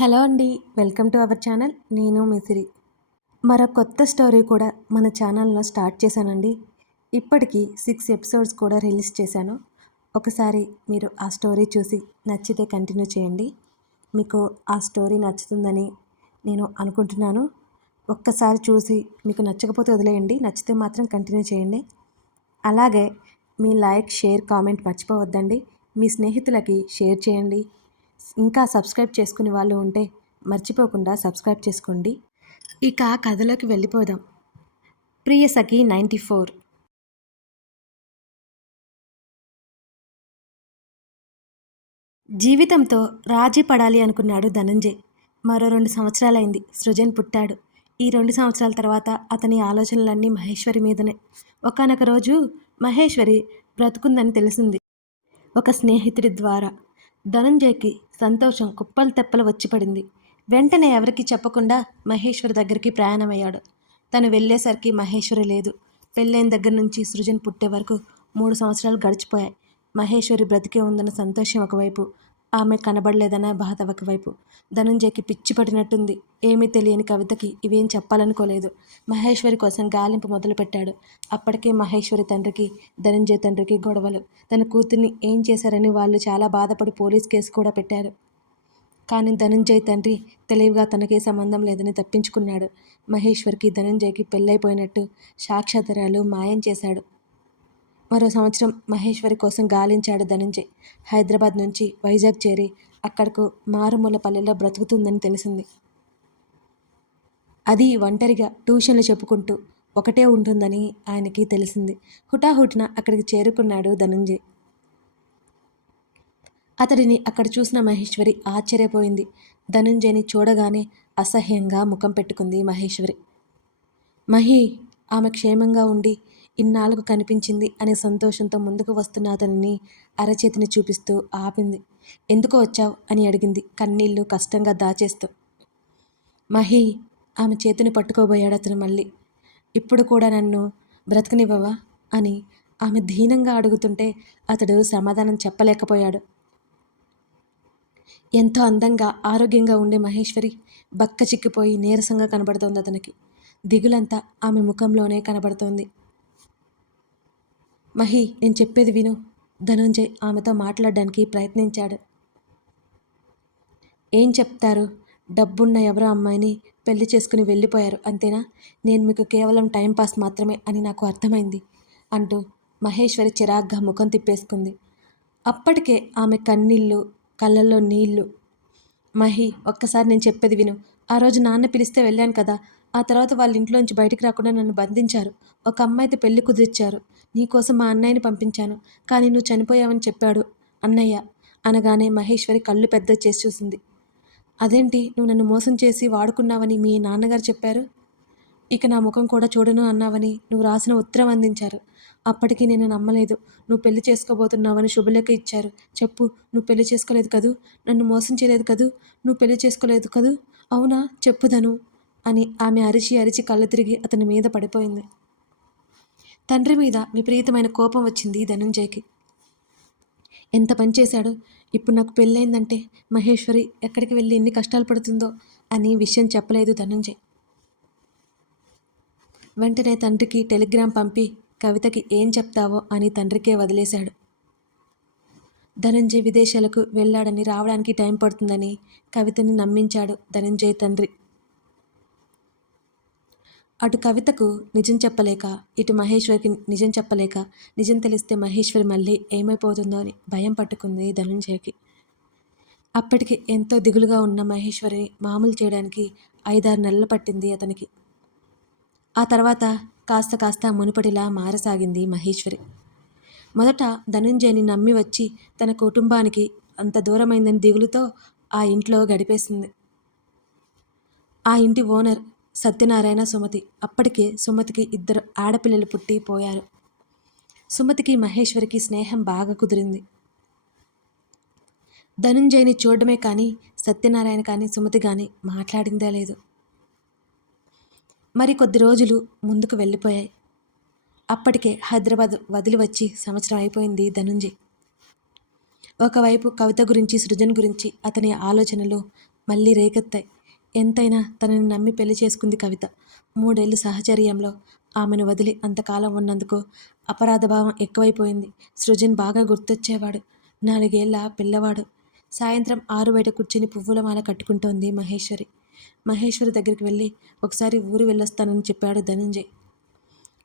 Hello అండి welcome to our channel. నేను మిసిరి మరో కొత్త స్టోరీ కూడా మన ఛానల్లో స్టార్ట్ చేశానండి. ఇప్పటికీ సిక్స్ ఎపిసోడ్స్ కూడా రిలీజ్ చేశాను. ఒకసారి మీరు ఆ స్టోరీ చూసి నచ్చితే కంటిన్యూ చేయండి. మీకు ఆ స్టోరీ నచ్చుతుందని నేను అనుకుంటున్నాను. ఒక్కసారి చూసి మీకు నచ్చకపోతే వదిలేయండి నచ్చితే మాత్రం కంటిన్యూ చేయండి. అలాగే మీ లైక్ షేర్ కామెంట్ మర్చిపోవద్దండి. మీ స్నేహితులకి షేర్ చేయండి. ఇంకా సబ్స్క్రైబ్ చేసుకునే వాళ్ళు ఉంటే మర్చిపోకుండా సబ్స్క్రైబ్ చేసుకోండి. ఇక కథలోకి వెళ్ళిపోదాం. Priya Sakhi ninety four. జీవితంతో రాజీ పడాలి అనుకున్నాడు ధనంజయ్. మరో రెండు సంవత్సరాలైంది సృజన్ పుట్టాడు. ఈ రెండు సంవత్సరాల తర్వాత అతని ఆలోచనలన్నీ మహేశ్వరి మీదనే. ఒకనొక రోజు మహేశ్వరి బ్రతుకుందని తెలిసింది. ఒక స్నేహితుడి ద్వారా. ధనంజయ్కి సంతోషం కుప్పలు తెప్పలు వచ్చి పడింది. వెంటనే ఎవరికి చెప్పకుండా మహేశ్వరి దగ్గరికి ప్రయాణమయ్యాడు. తను వెళ్ళేసరికి మహేశ్వరి లేదు. పెళ్ళైన దగ్గర నుంచి సృజన్ పుట్టే వరకు మూడు సంవత్సరాలు గడిచిపోయాయి. మహేశ్వరి బ్రతికే ఉందన్న సంతోషం ఒకవైపు ఆమె కనబడలేదన్న బాధ ఒకవైపు ధనంజయ్కి పిచ్చి పడినట్టుంది. ఏమీ తెలియని కవితకి ఇవేం చెప్పాలనుకోలేదు. మహేశ్వరి కోసం గాలింపు మొదలుపెట్టాడు. అప్పటికే మహేశ్వరి తండ్రికి ధనంజయ్ తండ్రికి గొడవలు. తన కూతుర్ని ఏం చేశారని వాళ్ళు చాలా బాధపడి పోలీస్ కేసు కూడా పెట్టారు. కానీ ధనంజయ్ తండ్రి తెలివిగా తనకే సంబంధం లేదని తప్పించుకున్నాడు. మహేశ్వర్కి ధనంజయ్కి పెళ్ళైపోయినట్టు సాక్షాధారాలు మాయం చేశాడు. మరో సంవత్సరం మహేశ్వరి కోసం గాలించాడు ధనంజయ్. హైదరాబాద్ నుంచి వైజాగ్ చేరి అక్కడకు మారుమూల పల్లెలో బ్రతుకుతుందని తెలిసింది. అది ఒంటరిగా ట్యూషన్లు చెప్పుకుంటూ ఒకటే ఉంటుందని ఆయనకి తెలిసింది. హుటాహుటిన అక్కడికి చేరుకున్నాడు ధనంజయ్. అతడిని అక్కడ చూసిన మహేశ్వరి ఆశ్చర్యపోయింది. ధనంజయ్ని చూడగానే అసహ్యంగా ముఖం పెట్టుకుంది మహేశ్వరి. మహి ఆమె క్షేమంగా ఉండి ఇన్నాళ్ళకు కనిపించింది అనే సంతోషంతో ముందుకు వస్తున్న అతనిని అరచేతిని చూపిస్తూ ఆపింది. ఎందుకు వచ్చావు? అని అడిగింది కన్నీళ్ళు కష్టంగా దాచేస్తూ. మహి ఆమె చేతిని పట్టుకోబోయాడు అతను మళ్ళీ. ఇప్పుడు కూడా నన్ను బ్రతకనివ్వవా? అని ఆమె దీనంగా అడుగుతుంటే అతడు సమాధానం చెప్పలేకపోయాడు. ఎంతో అందంగా ఆరోగ్యంగా ఉండే మహేశ్వరి బక్క చిక్కిపోయి నీరసంగా కనబడుతోంది అతనికి. దిగులంతా ఆమె ముఖంలోనే కనబడుతోంది. మహి నేను చెప్పేది విను. ధనుంజయ్ ఆమెతో మాట్లాడడానికి ప్రయత్నించాడు. ఏం చెప్తారు? డబ్బున్న ఎవరో అమ్మాయిని పెళ్ళి చేసుకుని వెళ్ళిపోయారు అంతేనా? నేను మీకు కేవలం టైంపాస్ మాత్రమే అని నాకు అర్థమైంది అంటూ మహేశ్వరి చిరాగ్గా ముఖం తిప్పేసుకుంది. అప్పటికే ఆమె కన్నీళ్ళు కళ్ళల్లో నీళ్ళు మహి ఒక్కసారి నేను చెప్పేది విను. ఆ రోజు నాన్న పిలిస్తే వెళ్ళాను కదా ఆ తర్వాత వాళ్ళ ఇంట్లోంచి బయటికి రాకుండా నన్ను బంధించారు. ఒక అమ్మాయితో పెళ్ళి కుదిరిచ్చారు నీకోసం మా అన్నయ్యని పంపించాను. కానీ నువ్వు చనిపోయావని చెప్పాడు అన్నయ్య. అనగానే మహేశ్వరి కళ్ళు పెద్ద చేసి చూసింది. అదేంటి? నువ్వు నన్ను మోసం చేసి వాడుకున్నావని మీ నాన్నగారు చెప్పారు? ఇక నా ముఖం కూడా చూడను అన్నావని నువ్వు రాసిన ఉత్తరం అందించారు. అప్పటికి నేను నమ్మలేదు. నువ్వు పెళ్ళి చేసుకోబోతున్నావని శుభలేఖ ఇచ్చారు. చెప్పు నువ్వు పెళ్ళి చేసుకోలేదు కదూ? నన్ను మోసం చేయలేదు కదూ? నువ్వు పెళ్ళి చేసుకోలేదు కదూ? అవునా? చెప్పుదను అని ఆమె అరిచి అరిచి కళ్ళు తిరిగి అతని మీద పడిపోయింది. తండ్రి మీద విపరీతమైన కోపం వచ్చింది ధనుంజయ్కి. ఎంత పనిచేశాడు ఇప్పుడు నాకు పెళ్ళైందంటే మహేశ్వరి ఎక్కడికి వెళ్ళి ఎన్ని కష్టాలు పడుతుందో అని విషయం చెప్పలేదు ధనుంజయ్. వెంటనే తండ్రికి టెలిగ్రామ్ పంపి కవితకి ఏం చెప్తావో అని తండ్రికే వదిలేశాడు. ధనంజయ్ విదేశాలకు వెళ్ళాడని రావడానికి టైం పడుతుందని కవితని నమ్మించాడు ధనంజయ్ తండ్రి. అటు కవితకు నిజం చెప్పలేక ఇటు మహేశ్వరికి నిజం చెప్పలేక నిజం తెలిస్తే మహేశ్వరి మళ్ళీ ఏమైపోతుందో అని భయం పట్టుకుంది ధనంజయకి. అప్పటికి ఎంతో దిగులుగా ఉన్న మహేశ్వరిని మామూలు చేయడానికి ఐదారు నెలలు పట్టింది అతనికి. ఆ తర్వాత కాస్త కాస్త మునుపటిలా మారసాగింది మహేశ్వరి. మొదట ధనుంజయని నమ్మి వచ్చి తన కుటుంబానికి అంత దూరమైందని దిగులుతో ఆ ఇంట్లో గడిపేసింది. ఆ ఇంటి ఓనర్ సత్యనారాయణ సుమతి. అప్పటికే సుమతికి ఇద్దరు ఆడపిల్లలు పుట్టి పోయారు. సుమతికి మహేశ్వరికి స్నేహం బాగా కుదిరింది. ధనుంజయని చూడడమే కానీ సత్యనారాయణ కానీ సుమతి కానీ మాట్లాడిందే లేదు. మరి కొద్ది రోజులు ముందుకు వెళ్ళిపోయాయి. అప్పటికే హైదరాబాద్ వదిలి వచ్చి సంవత్సరం అయిపోయింది ధనుంజయ్. ఒకవైపు కవిత గురించి సృజన్ గురించి అతని ఆలోచనలు మళ్ళీ రేకెత్తాయి. ఎంతైనా తనని నమ్మి పెళ్ళి చేసుకుంది కవిత. మూడేళ్ళు సహచర్యంలో ఆమెను వదిలి అంతకాలం ఉన్నందుకు అపరాధభావం ఎక్కువైపోయింది. సృజన్ బాగా గుర్తొచ్చేవాడు. నాలుగేళ్ళ పిల్లవాడు. సాయంత్రం ఆరు బయట కూర్చుని పువ్వుల మాల కట్టుకుంటోంది మహేశ్వరి. మహేశ్వరి దగ్గరికి వెళ్ళి ఒకసారి ఊరు వెళ్ళొస్తానని చెప్పాడు ధనంజయ్.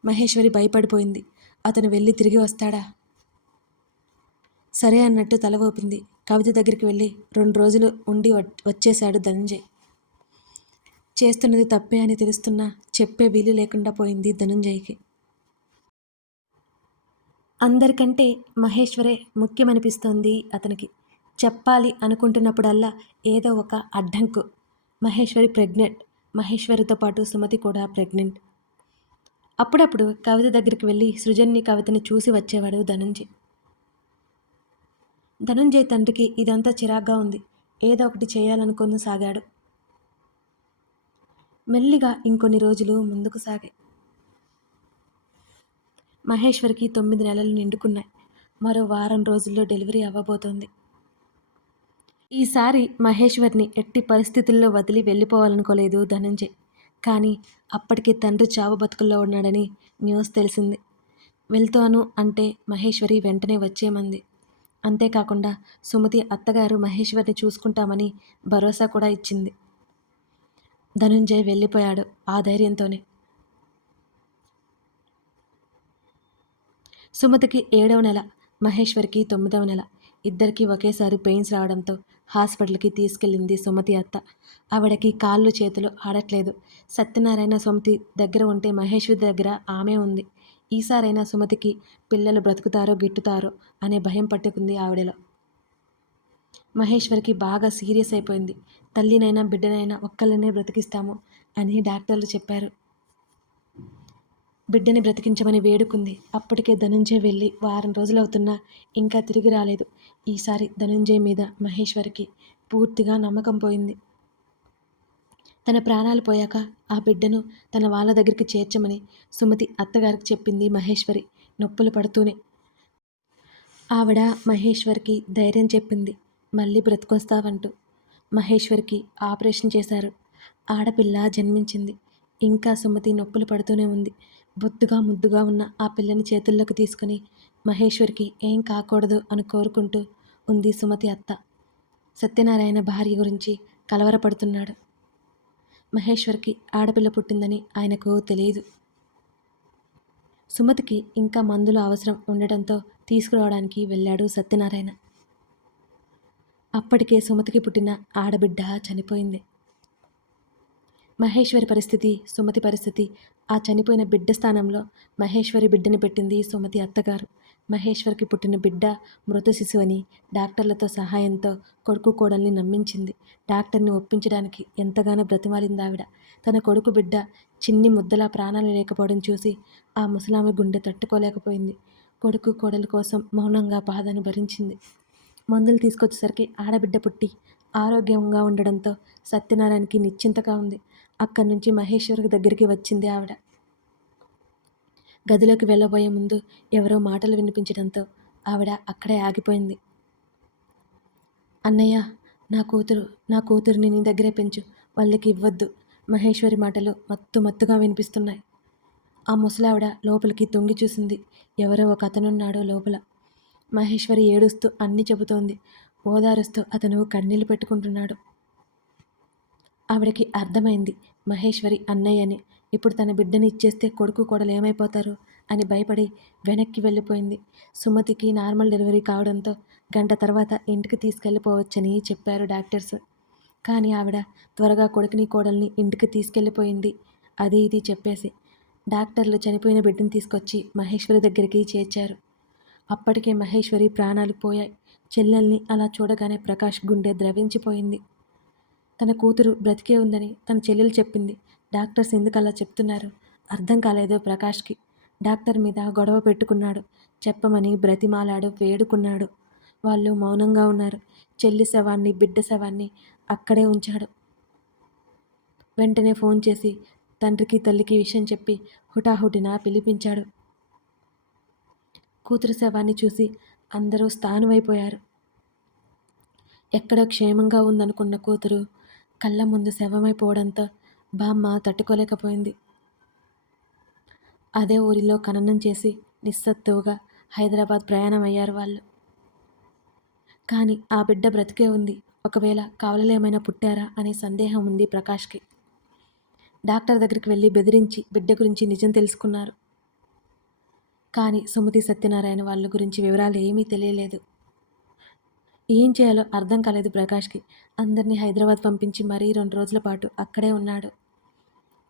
మహేశ్వరి భయపడిపోయింది. అతను వెళ్ళి తిరిగి వస్తాడా? సరే అన్నట్టు తల ఊపింది. కవిత దగ్గరికి వెళ్ళి రెండు రోజులు ఉండి వచ్చేశాడు ధనంజయ్. చేస్తున్నది తప్పే అని తెలుస్తున్నా చెప్పే వీలు లేకుండా పోయింది ధనంజయ్కి. అందరికంటే మహేశ్వరే ముఖ్యమనిపిస్తోంది అతనికి. చెప్పాలి అనుకుంటున్నప్పుడల్లా ఏదో ఒక అడ్డంకు. మహేశ్వరి ప్రెగ్నెంట్. మహేశ్వరితో పాటు సుమతి కూడా ప్రెగ్నెంట్. అప్పుడప్పుడు కవిత దగ్గరికి వెళ్ళి సృజన్ని కవితని చూసి వచ్చేవాడు ధనంజయ్. ధనంజయ్ తండ్రికి ఇదంతా చిరాగ్గా ఉంది. ఏదో ఒకటి చేయాలనుకుని సాగాడు. మెల్లిగా ఇంకొన్ని రోజులు ముందుకు సాగాయి మహేశ్వరికి తొమ్మిది నెలలు నిండుకున్నాయి. మరో వారం రోజుల్లో డెలివరీ అవ్వబోతోంది. ఈసారి మహేశ్వర్ని ఎట్టి పరిస్థితుల్లో వదిలి వెళ్ళిపోవాలనుకోలేదు ధనంజయ్. కానీ అప్పటికి తండ్రి చావు బతుకుల్లో ఉన్నాడని న్యూస్ తెలిసింది. వెళ్తాను అంటే మహేశ్వరి వెంటనే వచ్చేమంది అంతేకాకుండా సుమతి అత్తగారు మహేశ్వర్ని చూసుకుంటామని భరోసా కూడా ఇచ్చింది. ధనుంజయ్ వెళ్ళిపోయాడు ఆ ధైర్యంతోనే. సుమతికి ఏడవ నెల మహేశ్వర్కి తొమ్మిదవ నెల. ఇద్దరికీ ఒకేసారి పెయిన్స్ రావడంతో హాస్పిటల్కి తీసుకెళ్ళింది సుమతి అత్త. ఆవిడకి కాళ్ళు చేతులు ఆడట్లేదు. సత్యనారాయణ సుమతి దగ్గర ఉంటే మహేశ్వరి దగ్గర ఆమె ఉంది. ఈసారైనా సుమతికి పిల్లలు బ్రతుకుతారో గిట్టుతారో అనే భయం పట్టుకుంది ఆవిడలో. మహేశ్వరికి బాగా సీరియస్ అయిపోయింది. తల్లినైనా బిడ్డనైనా ఒక్కళ్ళనే బ్రతికిస్తాము అని డాక్టర్లు చెప్పారు. బిడ్డని బ్రతికించమని వేడుకుంది. అప్పటికే ధనుంజయ్ వెళ్ళి వారం రోజులవుతున్నా ఇంకా తిరిగి రాలేదు. ఈసారి ధనుంజయ్ మీద మహేశ్వరికి పూర్తిగా నమ్మకం పోయింది. తన ప్రాణాలు పోయాక ఆ బిడ్డను తన వాళ్ళ దగ్గరికి చేర్చమని సుమతి అత్తగారికి చెప్పింది మహేశ్వరి నొప్పులు పడుతూనే. ఆవిడ మహేశ్వర్కి ధైర్యం చెప్పింది. మళ్ళీ బ్రతికొస్తావంటూ మహేశ్వర్కి ఆపరేషన్ చేశారు. ఆడపిల్ల జన్మించింది. ఇంకా సుమతి నొప్పులు పడుతూనే ఉంది. బొత్తుగా ముద్దుగా ఉన్న ఆ పిల్లని చేతుల్లోకి తీసుకుని మహేశ్వర్కి ఏం కాకూడదు అని కోరుకుంటూ ఉంది సుమతి అత్త. సత్యనారాయణ భార్య గురించి కలవరపడుతున్నాడు. మహేశ్వర్కి ఆడపిల్ల పుట్టిందని ఆయనకు తెలియదు. సుమతికి ఇంకా మందులు అవసరం ఉండటంతో తీసుకురావడానికి వెళ్ళాడు సత్యనారాయణ. అప్పటికే సుమతికి పుట్టిన ఆడబిడ్డ చనిపోయింది. మహేశ్వరి పరిస్థితి సుమతి పరిస్థితి ఆ చనిపోయిన బిడ్డ స్థానంలో మహేశ్వరి బిడ్డని పెట్టింది సుమతి అత్తగారు. మహేశ్వరికి పుట్టిన బిడ్డ మృత శిశువు అని డాక్టర్లతో సహాయంతో కొడుకు కోడల్ని నమ్మించింది. డాక్టర్ని ఒప్పించడానికి ఎంతగానో బ్రతిమాలింది ఆవిడ. తన కొడుకు బిడ్డ చిన్ని ముద్దలా ప్రాణాలు లేకపోవడం చూసి ఆ ముసలామె గుండె తట్టుకోలేకపోయింది. కొడుకు కోడల కోసం మౌనంగా బాధను భరించింది. మందులు తీసుకొచ్చేసరికి ఆడబిడ్డ పుట్టి ఆరోగ్యంగా ఉండడంతో సత్యనారాయణకి నిశ్చింతగా ఉంది. అక్కడి నుంచి మహేశ్వరికి దగ్గరికి వచ్చింది ఆవిడ. గదిలోకి వెళ్ళబోయే ముందు ఎవరో మాటలు వినిపించడంతో ఆవిడ అక్కడే ఆగిపోయింది. అన్నయ్య నా కూతురు నా కూతురిని నీ దగ్గరే పెంచు వాళ్ళకి ఇవ్వద్దు. మహేశ్వరి మాటలు మత్తు మత్తుగా వినిపిస్తున్నాయి. ఆ ముసలావిడ లోపలికి తొంగి చూసింది. ఎవరో ఒక అతనున్నాడో లోపల. మహేశ్వరి ఏడుస్తూ అన్ని చెబుతోంది. ఓదారుస్తూ అతను కన్నీళ్ళు పెట్టుకుంటున్నాడు. ఆవిడకి అర్థమైంది మహేశ్వరి అన్నయ్యని. ఇప్పుడు తన బిడ్డని ఇచ్చేస్తే కొడుకు కోడలు ఏమైపోతారు? అని భయపడి వెనక్కి వెళ్ళిపోయింది. సుమతికి నార్మల్ డెలివరీ కావడంతో గంట తర్వాత ఇంటికి తీసుకెళ్ళిపోవచ్చని చెప్పారు డాక్టర్స్. కానీ ఆవిడ త్వరగా కొడుకుని కోడల్ని ఇంటికి తీసుకెళ్ళిపోయింది. అది ఇది చెప్పేసి డాక్టర్లు చనిపోయిన బిడ్డను తీసుకొచ్చి మహేశ్వరి దగ్గరికి చేర్చారు. అప్పటికే మహేశ్వరి ప్రాణాలు పోయాయి. చెల్లెల్ని అలా చూడగానే ప్రకాష్ గుండె ద్రవించిపోయింది. తన కూతురు బ్రతికే ఉందని తన చెల్లెలు చెప్పింది. డాక్టర్స్ ఎందుకు అలా చెప్తున్నారు? అర్థం కాలేదు ప్రకాష్కి. డాక్టర్ మీద గొడవ పెట్టుకున్నాడు. చెప్పమని బ్రతిమాలాడు వేడుకున్నాడు. వాళ్ళు మౌనంగా ఉన్నారు. చెల్లి శవాన్ని బిడ్డ శవాన్ని అక్కడే ఉంచాడు. వెంటనే ఫోన్ చేసి తండ్రికి తల్లికి విషయం చెప్పి హుటాహుటిన పిలిపించాడు. కూతురు శవాన్ని చూసి అందరూ స్థానువైపోయారు. ఎక్కడ క్షేమంగా ఉందనుకున్న కూతురు కళ్ళ ముందు శవమైపోవడంతో బామ్మ తట్టుకోలేకపోయింది. అదే ఊరిలో ఖననం చేసి నిస్సత్తువుగా హైదరాబాద్ ప్రయాణం అయ్యారు వాళ్ళు. కానీ ఆ బిడ్డ బ్రతికే ఉంది. ఒకవేళ కావలలేమైనా పుట్టారా అనే సందేహం ఉంది ప్రకాష్కి. డాక్టర్ దగ్గరికి వెళ్ళి బెదిరించి బిడ్డ గురించి నిజం తెలుసుకున్నారు. కానీ సుమతి సత్యనారాయణ వాళ్ళ గురించి వివరాలు ఏమీ తెలియలేదు. ఏం చేయాలో అర్థం కాలేదు ప్రకాష్కి. అందరినీ హైదరాబాద్ పంపించి మరీ రెండు రోజుల పాటు అక్కడే ఉన్నాడు.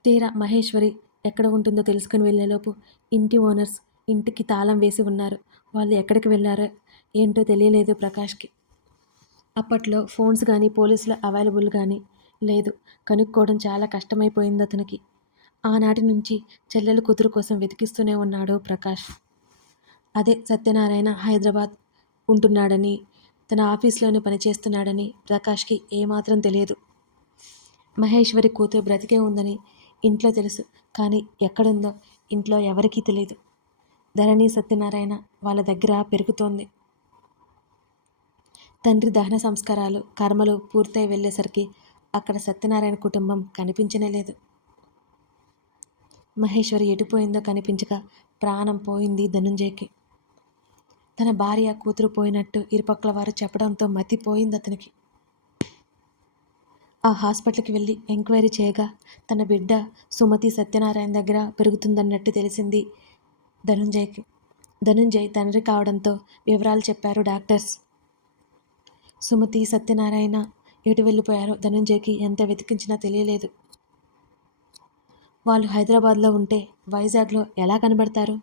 తీరా మహేశ్వరి ఎక్కడ ఉంటుందో తెలుసుకుని వెళ్ళేలోపు ఇంటి ఓనర్స్ ఇంటికి తాళం వేసి ఉన్నారు. వాళ్ళు ఎక్కడికి వెళ్ళారో ఏంటో తెలియలేదు ప్రకాష్కి. అప్పట్లో ఫోన్స్ కానీ పోలీసులు అవైలబుల్ కానీ లేదు. కనుక్కోవడం చాలా కష్టమైపోయింది అతనికి. ఆనాటి నుంచి చెల్లెలు కూతురు కోసం వెతికిస్తూనే ఉన్నాడు ప్రకాష్. అదే సత్యనారాయణ హైదరాబాద్ ఉంటున్నాడని తన ఆఫీస్లోనే పనిచేస్తున్నాడని ప్రకాష్కి ఏమాత్రం తెలియదు. మహేశ్వరి కూతురు బ్రతికే ఉందని ఇంట్లో తెలుసు కానీ ఎక్కడుందో ఇంట్లో ఎవరికీ తెలియదు. ధరణి సత్యనారాయణ వాళ్ళ దగ్గర పెరుగుతోంది. తండ్రి దహన సంస్కారాలు కర్మలు పూర్తయి వెళ్ళేసరికి అక్కడ సత్యనారాయణ కుటుంబం కనిపించనే లేదు. మహేశ్వరి ఎటుపోయిందో కనిపించక ప్రాణం పోయింది ధనుంజయకి. తన భార్య కూతురు పోయినట్టు ఇరుపక్కల వారు చెప్పడంతో మతిపోయింది అతనికి. ఆ హాస్పిటల్కి వెళ్ళి ఎంక్వైరీ చేయగా తన బిడ్డ సుమతి సత్యనారాయణ దగ్గర పెరుగుతుందన్నట్టు తెలిసింది ధనుంజయ్కి. ధనుంజయ్ తండ్రి కావడంతో వివరాలు చెప్పారు డాక్టర్స్. సుమతి సత్యనారాయణ ఎటు వెళ్ళిపోయారో ధనుంజయ్కి ఎంత వెతికించినా తెలియలేదు. వాళ్ళు హైదరాబాద్లో ఉంటే వైజాగ్లో ఎలా కనబడతారు?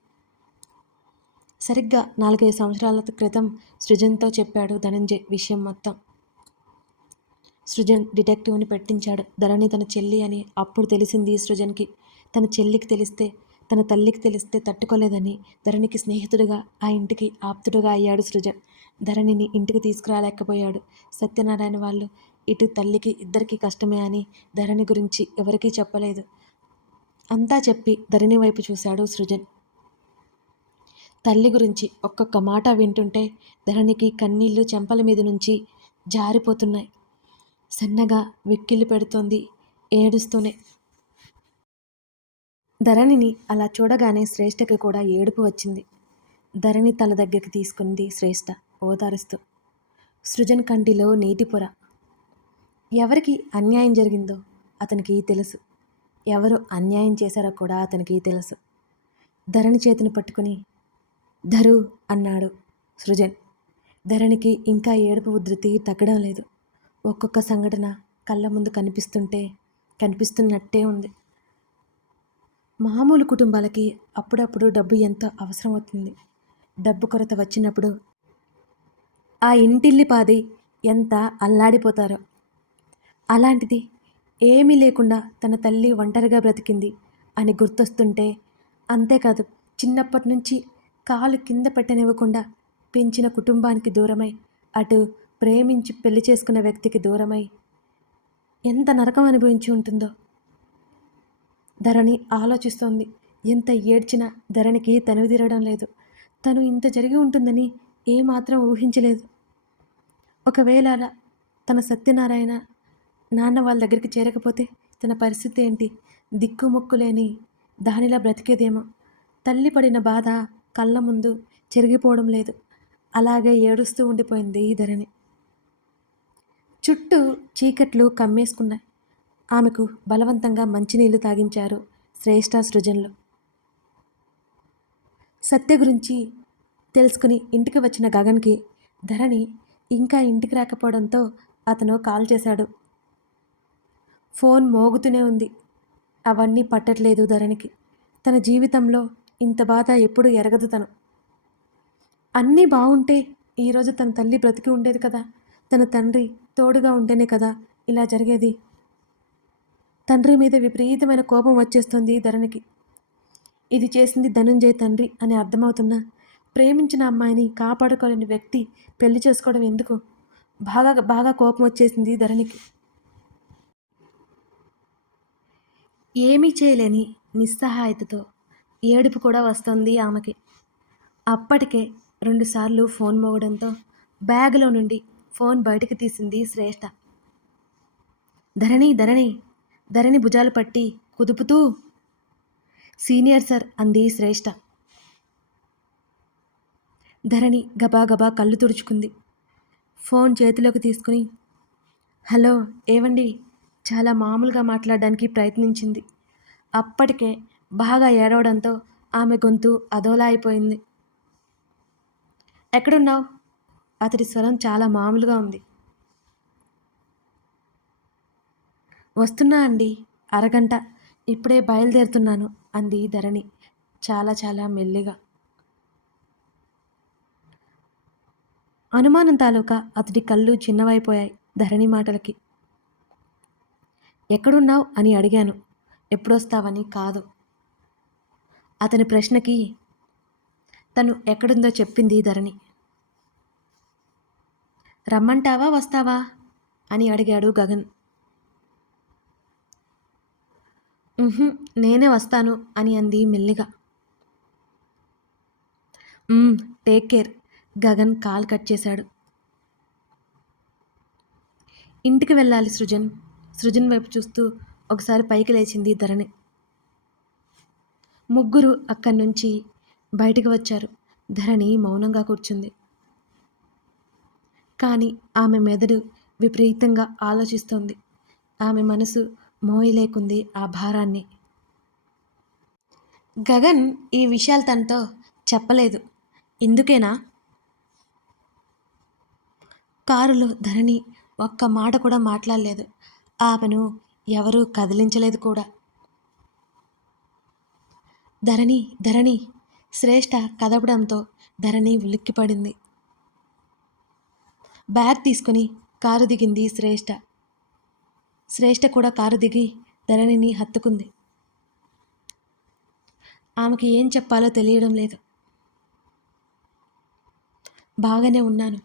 సరిగ్గా నాలుగైదు సంవత్సరాల క్రితం సృజన్తో చెప్పాడు ధనంజయ్ విషయం మొత్తం. సృజన్ డిటెక్టివ్ని పెట్టించాడు. ధరణి తన చెల్లి అని అప్పుడు తెలిసింది సృజన్కి. తన చెల్లికి తెలిస్తే తన తల్లికి తెలిస్తే తట్టుకోలేదని ధరణికి స్నేహితుడిగా ఆ ఇంటికి ఆప్తుడుగా అయ్యాడు సృజన్. ధరణిని ఇంటికి తీసుకురాలేకపోయాడు. సత్యనారాయణ వాళ్ళు ఇటు తల్లికి ఇద్దరికీ కష్టమే అని ధరణి గురించి ఎవరికీ చెప్పలేదు. అంతా చెప్పి ధరణి వైపు చూశాడు సృజన్. తల్లి గురించి ఒక్కొక్క మాట వింటుంటే ధరణికి కన్నీళ్ళు చెంపల మీద నుంచి జారిపోతున్నాయి. సన్నగా వెక్కిళ్ళు పెడుతోంది ఏడుస్తూనే. ధరణిని అలా చూడగానే శ్రేష్టకి కూడా ఏడుపు వచ్చింది. ధరణి తల దగ్గరికి తీసుకుంది శ్రేష్ఠ ఓదారుస్తూ. సృజన్ కంటిలో నీటి పొర. ఎవరికి అన్యాయం జరిగిందో అతనికి తెలుసు. ఎవరు అన్యాయం చేశారో కూడా అతనికి తెలుసు. ధరణి చేతిని పట్టుకుని ధరు అన్నాడు సృజన్. ధరణికి ఇంకా ఏడుపు ఉధృతి తగ్గడం లేదు. ఒక్కొక్క సంఘటన కళ్ళ ముందు కనిపిస్తుంటే కనిపిస్తున్నట్టే ఉంది. మామూలు కుటుంబాలకి అప్పుడప్పుడు డబ్బు ఎంతో అవసరం అవుతుంది? డబ్బు కొరత వచ్చినప్పుడు ఆ ఇంటిల్లి పాది ఎంత అల్లాడిపోతారో? అలాంటిది ఏమీ లేకుండా తన తల్లి ఒంటరిగా బ్రతికింది అని గుర్తొస్తుంటే అంతేకాదు చిన్నప్పటి నుంచి కాలు కింద పెట్టనివ్వకుండా పెంచిన కుటుంబానికి దూరమై అటు ప్రేమించి పెళ్ళి చేసుకున్న వ్యక్తికి దూరమై ఎంత నరకం అనుభవించి ఉంటుందో. ధరణి ఆలోచిస్తోంది ఎంత ఏడ్చినా ధరణికి తనువు తీరడం లేదు. తను ఇంత జరిగి ఉంటుందని ఏమాత్రం ఊహించలేదు. ఒకవేళ అలా తన సత్యనారాయణ నాన్న వాళ్ళ దగ్గరికి చేరకపోతే తన పరిస్థితి ఏంటి? దిక్కుముక్కు లేని దానిలా బ్రతికేదేమో. తల్లి పడిన బాధ కళ్ళ ముందు చెరిగిపోవడం లేదు. అలాగే ఏడుస్తూ ఉండిపోయింది ఈ ధరణి. చుట్టూ చీకట్లు కమ్మేసుకున్నాయి. ఆమెకు బలవంతంగా మంచినీళ్ళు తాగించారు శ్రేష్ఠ సృజన్లు. సత్య గురించి తెలుసుకుని ఇంటికి వచ్చిన గగన్కి ధరణి ఇంకా ఇంటికి రాకపోవడంతో అతను కాల్ చేశాడు. ఫోన్ మోగుతూనే ఉంది. అవన్నీ పట్టట్లేదు ధరణికి. తన జీవితంలో ఇంత బాధ ఎప్పుడు ఎరగదు తను. అన్నీ బాగుంటే ఈరోజు తన తల్లి బ్రతికి ఉండేది కదా. తన తండ్రి తోడుగా ఉంటేనే కదా ఇలా జరిగేది. తండ్రి మీద విపరీతమైన కోపం వచ్చేస్తుంది ధరణికి. ఇది చేసింది ధనుంజయ్ తండ్రి అని అర్థమవుతున్నా. ప్రేమించిన అమ్మాయిని కాపాడుకోలేని వ్యక్తి పెళ్ళి చేసుకోవడం ఎందుకు? బాగా బాగా కోపం వచ్చేసింది ధరణికి. ఏమీ చేయలేని నిస్సహాయతతో ఏడుపు కూడా వస్తుంది ఆమెకి. అప్పటికే రెండుసార్లు ఫోన్ మోగడంతో బ్యాగ్లో నుండి ఫోన్ బయటకు తీసింది శ్రేష్ఠ ధరణి ధరణి ధరణి భుజాలు పట్టి కుదుపుతూ సీనియర్ సార్ అంది శ్రేష్ఠ ధరణి గబాగబా కళ్ళు తుడుచుకుంది. ఫోన్ చేతిలోకి తీసుకుని హలో ఏవండి? చాలా మామూలుగా మాట్లాడడానికి ప్రయత్నించింది. అప్పటికే బాగా ఏడవడంతో ఆమె గొంతు అదోలా అయిపోయింది. ఎక్కడున్నావు? అతడి స్వరం చాలా మామూలుగా ఉంది. వస్తున్నా అండి అరగంట. ఇప్పుడే బయలుదేరుతున్నాను అంది ధరణి చాలా చాలా మెల్లిగా. అనుమానం తాలూకా అతడి కళ్ళు చిన్నవైపోయాయి ధరణి మాటలకి. ఎక్కడున్నావు? అని అడిగాను. ఎప్పుడొస్తావని? కాదు. అతని ప్రశ్నకి తను ఎక్కడుందో చెప్పింది ధరణి. రమ్మంటావా? వస్తావా? అని అడిగాడు గగన్. నేనే వస్తాను అని అంది మెల్లిగా. Take care Gagan call cut చేశాడు. ఇంటికి వెళ్ళాలి సృజన్. సృజన్ వైపు చూస్తూ ఒకసారి పైకి లేచింది ధరణి. ముగ్గురు అక్కడి నుంచి బయటికి వచ్చారు. ధరణి మౌనంగా కూర్చుంది. కానీ ఆమె మెదడు విపరీతంగా ఆలోచిస్తోంది. ఆమె మనసు మోయలేకుంది ఆ భారాన్ని. గగన్ ఈ విషయాలు తనతో చెప్పలేదు. ఎందుకేనా? కారులో ధరణి ఒక్క మాట కూడా మాట్లాడలేదు. ఆమెను ఎవరూ కదిలించలేదు కూడా. ధరణి ధరణి శ్రేష్ఠ కదపడంతో ధరణి ఉలిక్కిపడింది. బ్యాగ్ తీసుకుని కారు దిగింది శ్రేష్ఠ శ్రేష్ఠ కూడా కారు దిగి ధరణిని హత్తుకుంది. ఆమెకి ఏం చెప్పాలో తెలియడం లేదు. బాగానే ఉన్నాను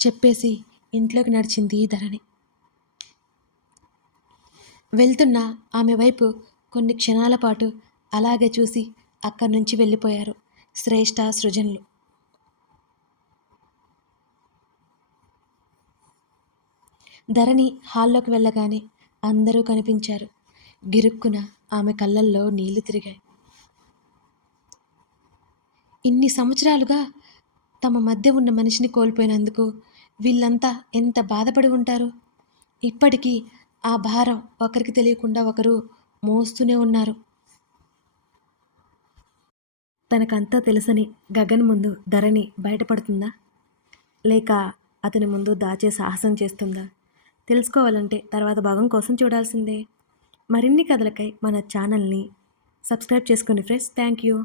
చెప్పేసి ఇంట్లోకి నడిచింది ధరణి. వెళ్తున్న ఆమె వైపు కొన్ని క్షణాల పాటు అలాగే చూసి అక్కడి నుంచి వెళ్ళిపోయారు శ్రేష్ఠ సృజన్లు. ధరణి హాల్లోకి వెళ్ళగానే అందరూ కనిపించారు. గిరుక్కున ఆమె కళ్ళల్లో నీళ్ళు తిరిగాయి. ఇన్ని సంవత్సరాలుగా తమ మధ్య ఉన్న మనిషిని కోల్పోయినందుకు వీళ్ళంతా ఎంత బాధపడి ఉంటారు? ఇప్పటికీ ఆ భారం ఒకరికి తెలియకుండా ఒకరు మోస్తూనే ఉన్నారు. తనకంతా తెలుసని గగన్ ముందు ధరణి బయటపడుతుందా? లేక అతని ముందు దాచే సాహసం చేస్తుందా? తెలుసుకోవాలంటే తర్వాత భాగం కోసం చూడాల్సిందే. మరిన్ని కథలకై మన ఛానల్ని సబ్స్క్రైబ్ చేసుకోండి ఫ్రెండ్స్ థ్యాంక్ యూ.